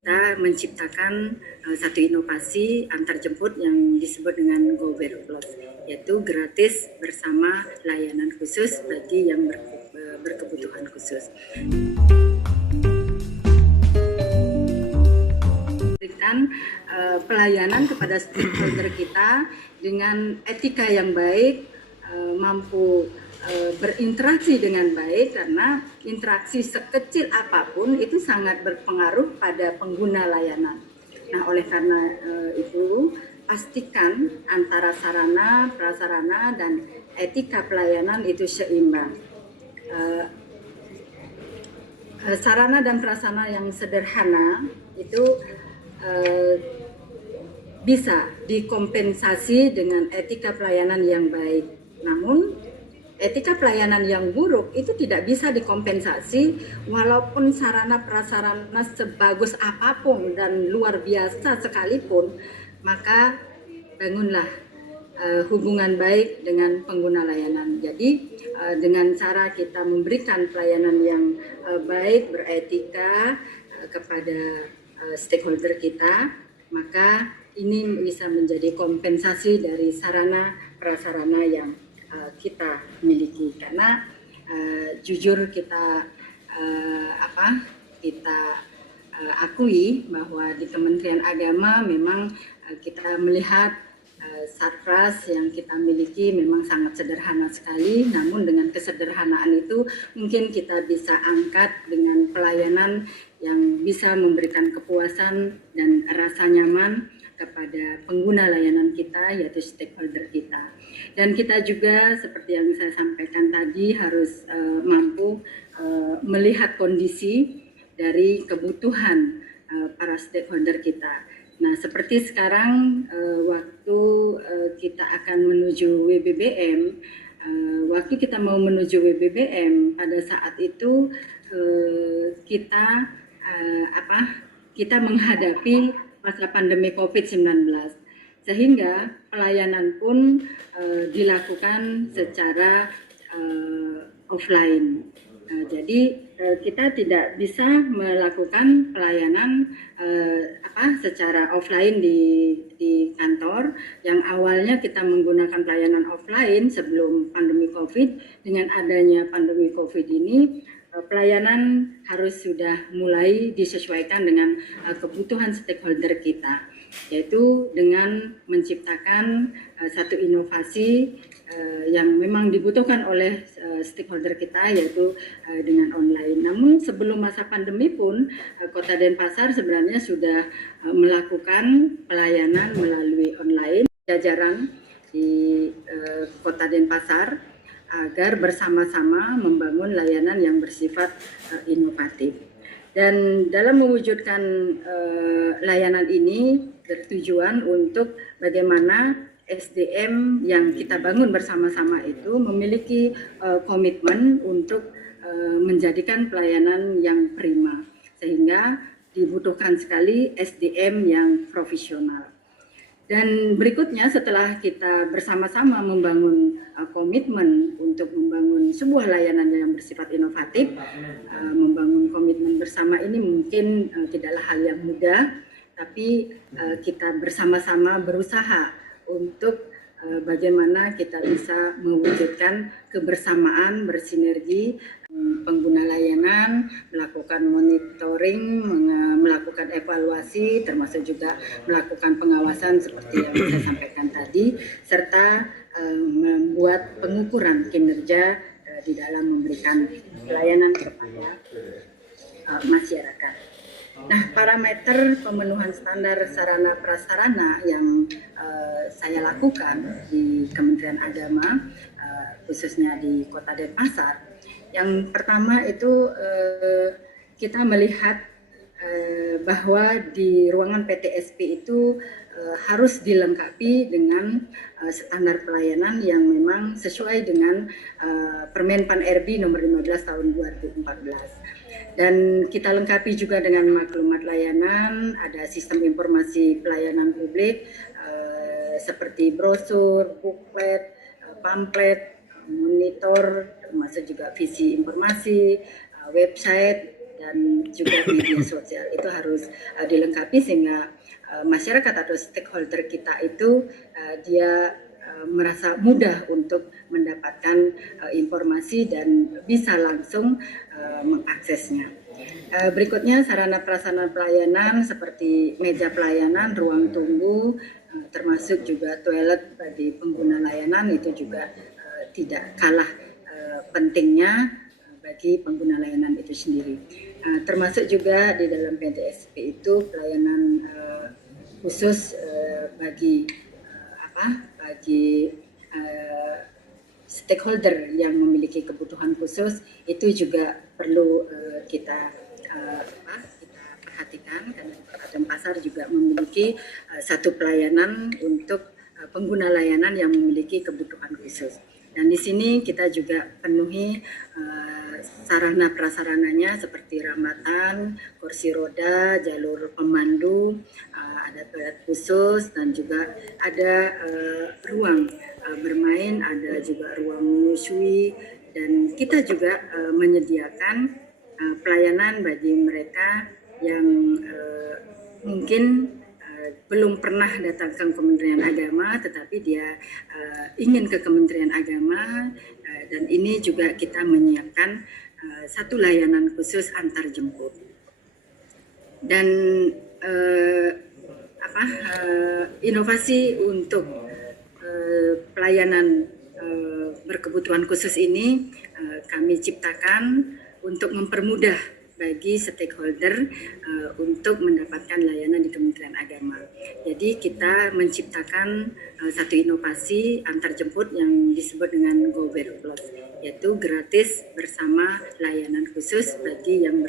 Kita menciptakan satu inovasi antarjemput yang disebut dengan GoWare Plus, yaitu gratis bersama layanan khusus bagi yang berkebutuhan khusus. Berikan pelayanan kepada stakeholder kita dengan etika yang baik, mampu berinteraksi dengan baik, karena interaksi sekecil apapun itu sangat berpengaruh pada pengguna layanan. Nah, oleh karena itu pastikan antara sarana, prasarana, dan etika pelayanan itu seimbang. Sarana dan prasarana yang sederhana itu bisa dikompensasi dengan etika pelayanan yang baik. Namun etika pelayanan yang buruk itu tidak bisa dikompensasi walaupun sarana prasarana sebagus apapun dan luar biasa sekalipun, maka bangunlah hubungan baik dengan pengguna layanan. Jadi dengan cara kita memberikan pelayanan yang baik, beretika kepada stakeholder kita, maka ini bisa menjadi kompensasi dari sarana prasarana yang kita miliki. Karena jujur kita akui bahwa di Kementerian Agama memang kita melihat Satpras yang kita miliki memang sangat sederhana sekali, namun dengan kesederhanaan itu mungkin kita bisa angkat dengan pelayanan yang bisa memberikan kepuasan dan rasa nyaman kepada pengguna layanan kita, yaitu stakeholder kita. Dan kita juga seperti yang saya sampaikan tadi harus mampu melihat kondisi dari kebutuhan para stakeholder kita. Nah, seperti sekarang waktu kita akan menuju WBBM, waktu kita mau menuju WBBM pada saat itu kita menghadapi masa pandemi COVID-19, sehingga pelayanan pun dilakukan secara offline. Jadi kita tidak bisa melakukan pelayanan secara offline di kantor. Yang awalnya kita menggunakan pelayanan offline sebelum pandemi COVID. Dengan adanya pandemi COVID ini, pelayanan harus sudah mulai disesuaikan dengan kebutuhan stakeholder kita, yaitu dengan menciptakan satu inovasi yang memang dibutuhkan oleh stakeholder kita, yaitu dengan online. Namun sebelum masa pandemi pun Kota Denpasar sebenarnya sudah melakukan pelayanan melalui online. Jajaran di Kota Denpasar agar bersama-sama membangun layanan yang bersifat inovatif. Dan dalam mewujudkan layanan ini bertujuan untuk bagaimana SDM yang kita bangun bersama-sama itu memiliki komitmen untuk menjadikan pelayanan yang prima, sehingga dibutuhkan sekali SDM yang profesional. Dan berikutnya, setelah kita bersama-sama membangun komitmen untuk membangun sebuah layanan yang bersifat inovatif, membangun komitmen bersama ini mungkin tidaklah hal yang mudah, tapi kita bersama-sama berusaha untuk bagaimana kita bisa mewujudkan kebersamaan, bersinergi, pengguna layanan, melakukan monitoring, melakukan evaluasi, termasuk juga melakukan pengawasan seperti yang saya sampaikan tadi, serta membuat pengukuran kinerja di dalam memberikan pelayanan kepada masyarakat. Nah, parameter pemenuhan standar sarana prasarana yang saya lakukan di Kementerian Agama, khususnya di Kota Denpasar. Yang pertama itu kita melihat bahwa di ruangan PTSP itu harus dilengkapi dengan standar pelayanan yang memang sesuai dengan Permen Pan-RB nomor 15 tahun 2014. Dan kita lengkapi juga dengan maklumat layanan, ada sistem informasi pelayanan publik seperti brosur, booklet, pamflet, monitor, termasuk juga visi informasi, website, dan juga media sosial itu harus dilengkapi sehingga masyarakat atau stakeholder kita itu dia merasa mudah untuk mendapatkan informasi dan bisa langsung mengaksesnya. Berikutnya sarana prasarana pelayanan seperti meja pelayanan, ruang tunggu, termasuk juga toilet bagi pengguna layanan itu juga tidak kalah pentingnya bagi pengguna layanan itu sendiri. Termasuk juga di dalam PTSP itu pelayanan khusus bagi stakeholder yang memiliki kebutuhan khusus itu juga perlu kita perhatikan, karena Denpasar juga memiliki satu pelayanan untuk pengguna layanan yang memiliki kebutuhan khusus. Dan di sini kita juga penuhi sarana prasarananya seperti rambatan, kursi roda, jalur pemandu, ada toilet khusus dan juga ada ruang bermain, ada juga ruang menyusui, dan kita juga menyediakan pelayanan bagi mereka yang mungkin belum pernah datang ke Kementerian Agama, tetapi dia ingin ke Kementerian Agama, dan ini juga kita menyiapkan satu layanan khusus antar jemput. Dan inovasi untuk pelayanan berkebutuhan khusus ini kami ciptakan untuk mempermudah bagi stakeholder untuk mendapatkan layanan di Kementerian Agama. Jadi kita menciptakan satu inovasi antar jemput yang disebut dengan GoBer Plus, yaitu gratis bersama layanan khusus bagi yang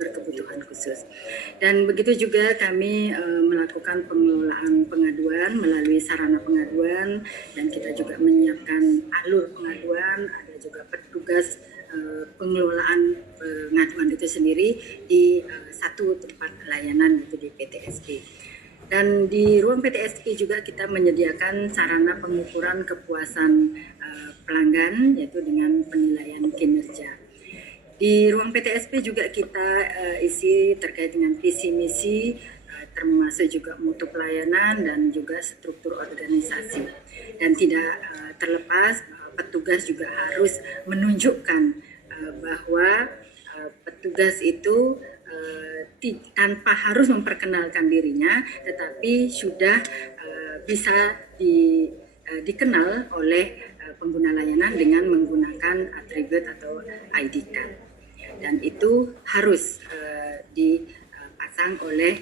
berkebutuhan khusus. Dan begitu juga kami melakukan pengelolaan pengaduan melalui sarana pengaduan, dan kita juga menyiapkan alur pengaduan, ada juga petugas pengelolaan pengaduan itu sendiri di satu tempat layanan itu di PTSP. Dan di ruang PTSP juga kita menyediakan sarana pengukuran kepuasan pelanggan, yaitu dengan penilaian kinerja. Di ruang PTSP juga kita isi terkait dengan visi misi, termasuk juga mutu pelayanan dan juga struktur organisasi. Dan tidak terlepas petugas juga harus menunjukkan bahwa petugas itu tanpa harus memperkenalkan dirinya, tetapi sudah bisa dikenal oleh pengguna layanan dengan menggunakan atribut atau ID card. Dan itu harus dipasang oleh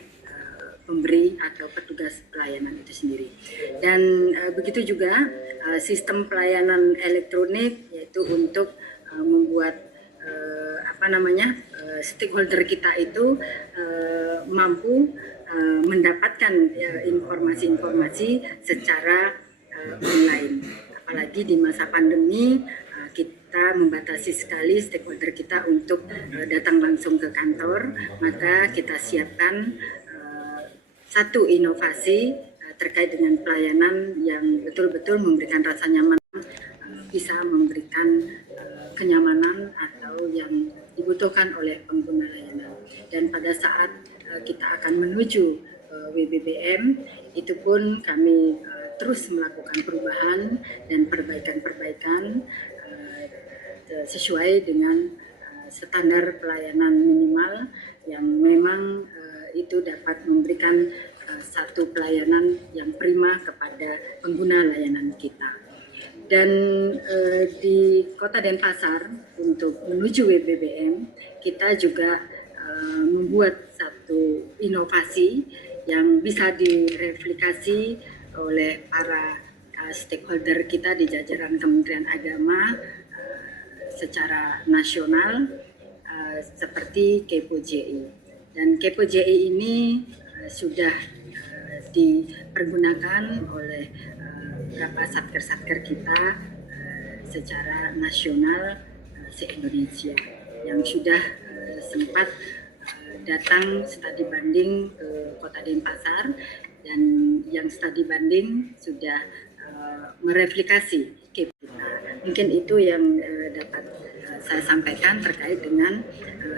pemberi atau petugas pelayanan itu sendiri. Dan begitu juga sistem pelayanan elektronik, yaitu untuk membuat stakeholder kita itu mampu mendapatkan informasi-informasi secara online. Apalagi di masa pandemi kita membatasi sekali stakeholder kita untuk datang langsung ke kantor, maka kita siapkan satu inovasi terkait dengan pelayanan yang betul-betul memberikan rasa nyaman, bisa memberikan kenyamanan atau yang dibutuhkan oleh pengguna layanan. Dan pada saat kita akan menuju WBBM, itu pun kami terus melakukan perubahan dan perbaikan-perbaikan sesuai dengan standar pelayanan minimal yang memang itu dapat memberikan satu pelayanan yang prima kepada pengguna layanan kita. Dan di Kota Denpasar untuk menuju WBBM kita juga membuat satu inovasi yang bisa direplikasi oleh para stakeholder kita di jajaran Kementerian Agama secara nasional, seperti Kepo JI. Dan Kepo JI ini sudah dipergunakan oleh beberapa satker-satker kita secara nasional se-Indonesia yang sudah sempat datang studi banding ke Kota Denpasar, dan yang studi banding sudah mereplikasi KIP kita. Mungkin itu yang dapat saya sampaikan terkait dengan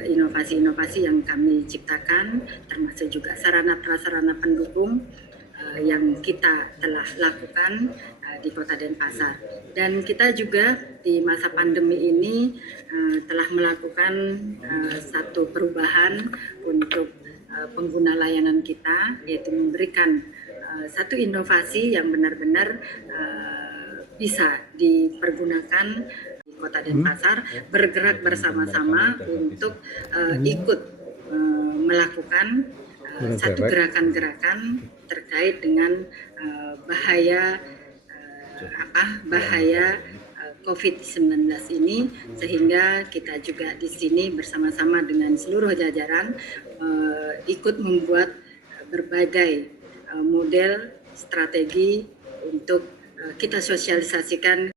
inovasi-inovasi yang kami ciptakan, termasuk juga sarana-prasarana pendukung yang kita telah lakukan di Kota Denpasar. Dan kita juga di masa pandemi ini telah melakukan satu perubahan untuk pengguna layanan kita, yaitu memberikan satu inovasi yang benar-benar bisa dipergunakan di Kota Denpasar, bergerak bersama-sama untuk ikut melakukan satu gerakan-gerakan terkait dengan bahaya COVID-19 ini, sehingga kita juga di sini bersama-sama dengan seluruh jajaran ikut membuat berbagai model strategi untuk kita sosialisasikan.